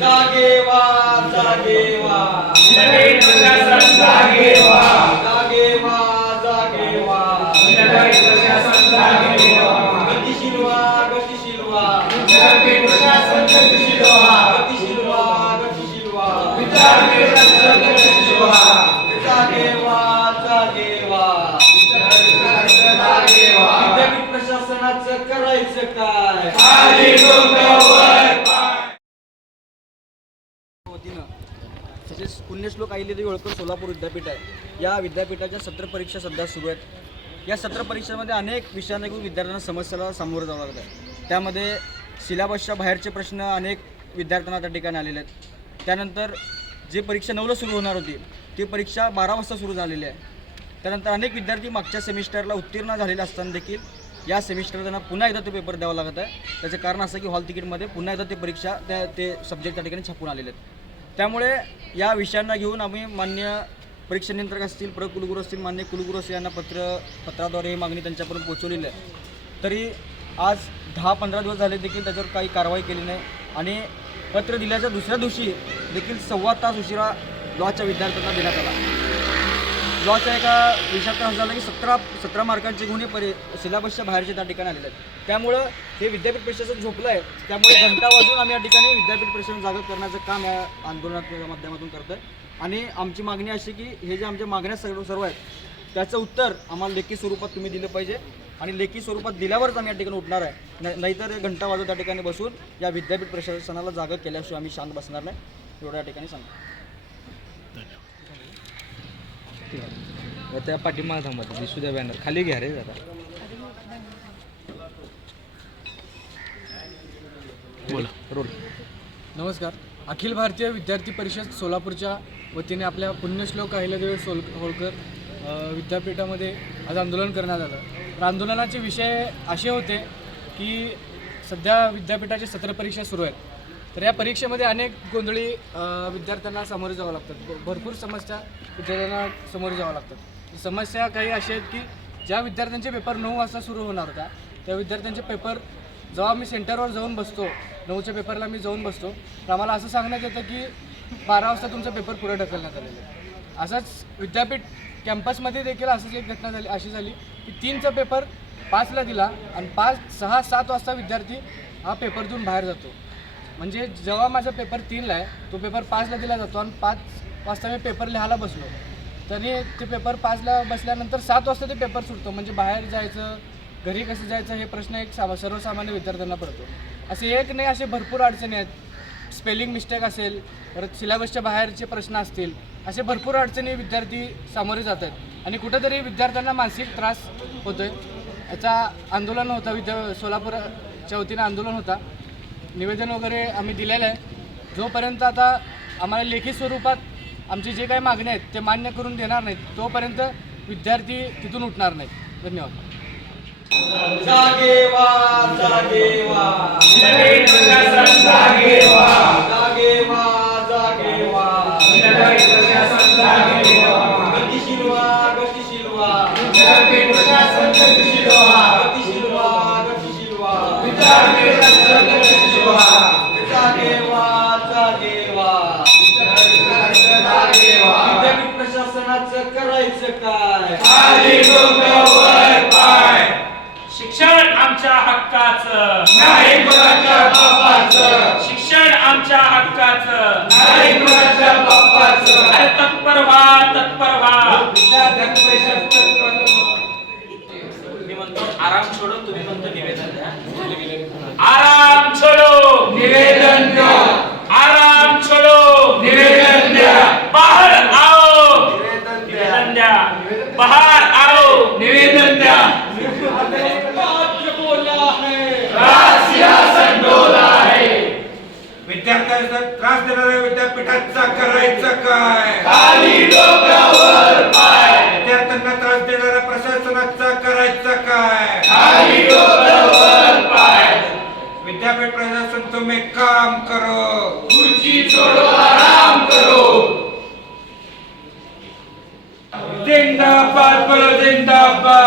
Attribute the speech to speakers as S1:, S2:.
S1: जागेवा जागेवा
S2: पुण्यश्लोक आईले होळकर सोलापूर विद्यापीठ आहे. या विद्यापीठाच्या सत्र परीक्षा सध्या सुरू आहेत. या सत्र परीक्षेमध्ये अनेक विषयांना विद्यार्थ्यांना समस्याला सामोरं जावं लागतं आहे. त्यामध्ये सिलेबसच्या बाहेरचे प्रश्न अनेक विद्यार्थ्यांना त्या ठिकाणी आलेले आहेत. त्यानंतर जी परीक्षा नऊला सुरू होणार होती ती परीक्षा बारा वाजता सुरू झालेली आहे. त्यानंतर अनेक विद्यार्थी मागच्या सेमिस्टरला उत्तीर्ण झालेले असताना देखील या सेमिस्टर त्यांना पुन्हा एकदा ते पेपर द्यावा लागत आहे. त्याचं कारण असं की हॉल तिकीटमध्ये पुन्हा एकदा ते परीक्षा त्या ते सब्जेक्ट त्या ठिकाणी छापून आलेले आहेत. त्यामुळे या विषयांना घेऊन आम्ही मान्य परीक्षा नियंत्रक असतील प्र कुलगुरू असतील मान्य कुलगुरू असतील यांना पत्र पत्राद्वारे ही मागणी त्यांच्यापर्यंत पोहोचवलेली आहे. तरी आज दहा पंधरा दिवस झाले देखील त्याच्यावर काही कारवाई केली नाही आणि पत्र दिल्याच्या दुसऱ्या दिवशी देखील सव्वा तास उशिरा लॉच्या विद्यार्थ्यांना देण्यात आला. लॉच्या एका विषयात असं झालं की सतरा सतरा मार्कांचे गुन्हे परि सिलेबसच्या बाहेरचे त्या ठिकाणी आलेले आहेत. त्यामुळं हे विद्यापीठ प्रशासन झोपलं आहे त्यामुळे घंटा वाजून आम्ही या ठिकाणी विद्यापीठ प्रशासन जागृत करण्याचं काम या आंदोलनाच्या माध्यमातून करतो आहे आणि आमची मागणी अशी की हे जे आमच्या मागण्या सर्व सर्व आहेत त्याचं उत्तर आम्हाला लेखी स्वरूपात तुम्ही दिलं पाहिजे. आणि लेखी स्वरूपात दिल्यावरच आम्ही या ठिकाणी उठणार आहे. न- नाहीतर घंटा वाजून त्या ठिकाणी बसून या विद्यापीठ प्रशासनाला जागृत केल्याशिवाय आम्ही शांत बसणार नाही. एवढं या ठिकाणी सांगतो.
S3: त्या पाठीमाग थांबा दिसू द्या बॅनर खाली घ्या रे जरा. बोला. रोल.
S4: नमस्कार. अखिल भारतीय विद्यार्थी परिषद सोलापूरच्या वतीने आपल्या पुण्यश्लोक अहिल्यादेवी सोल होळकर विद्यापीठामध्ये आज आंदोलन करण्यात आलं. तर आंदोलनाचे विषय असे होते की सध्या विद्यापीठाची सत्र परीक्षा सुरू आहेत. तर या परीक्षेमध्ये अनेक गोंधळी विद्यार्थ्यांना सामोरे जावं लागतात. भरपूर समस्या विद्यार्थ्यांना सामोरे जावं लागतात. समस्या काही अशा आहेत की ज्या विद्यार्थ्यांचे पेपर नऊ वाजता सुरू होणार होता त्या विद्यार्थ्यांचे पेपर जेव्हा मी सेंटरवर जाऊन बसतो नऊच्या पेपरला मी जाऊन बसतो तर आम्हाला असं सांगण्यात येतं की बारा वाजता तुमचा पेपर पुढे ढकलण्यात आलेला आहे. असंच विद्यापीठ कॅम्पसमध्ये देखील असंच एक घटना झाली अशी झाली की तीनचा पेपर पाचला दिला आणि पाच सहा सात वाजता विद्यार्थी हा पेपर देऊन बाहेर जातो. म्हणजे जेव्हा माझा पेपर तीनला आहे तो पेपर पाचला दिला जातो आणि पाच वाजता मी पेपर लिहायला बसलो. तरी ते पेपर पाचला बसल्यानंतर सात वाजता ते पेपर सुटतो. म्हणजे बाहेर जायचं घरी कसं जायचं हे प्रश्न एक सामा सर्वसामान्य विद्यार्थ्यांना पडतो. असे एक नाही असे भरपूर अडचणी आहेत. स्पेलिंग मिस्टेक असेल परत सिलेबसच्या बाहेरचे प्रश्न असतील असे भरपूर अडचणी विद्यार्थी सामोरे जात आहेत आणि कुठंतरी विद्यार्थ्यांना मानसिक त्रास होतो आहे याचा आंदोलन होता विद्या सोलापूरच्या वतीनं आंदोलन होता. निवेदन वगैरे आम्ही दिलेलं आहे. जोपर्यंत आता आम्हाला लेखी स्वरूपात आमची जे काही मागणी आहेत ते मान्य करून देणार नाहीत तोपर्यंत विद्यार्थी तिथून उठणार नाहीत. धन्यवाद.
S1: जागेवा प्रशासनाचं करायचं काय
S5: खाली डोकं वर पाय.
S6: शिक्षण आमच्या हक्काचं
S5: नाही कुणाच्या बापाचं.
S6: शिक्षण आमच्या हक्काचं
S5: नाही कुणाच्या बापाचं.
S6: अरे तत्पर व्हा तत्पर व्हा मी म्हणतो आराम छोडो तुम्ही म्हणतो निवेदन द्या आराम छोडो
S5: निवेदन द्या.
S6: आराम छोडो
S5: निवेदन द्या.
S6: बाहर आओ निवेदन द्या बाहर आओ
S5: निवेदन द्या
S1: राज्य बोला है
S5: राज सियासत डोला आहे त्रास देणाऱ्या विद्यापीठाचा करायचं काय खाली डोक्यावर पाय. विद्यार्थ्यांना त्रास देणाऱ्या प्रशासनाचा करायचं काय खाली डोक्यावर पाय. विद्यापीठ प्रशासन तुम्ही काम करो. खुर्ची छोडो आराम करो. जिंदाबाद बोलो जिंदाबाद.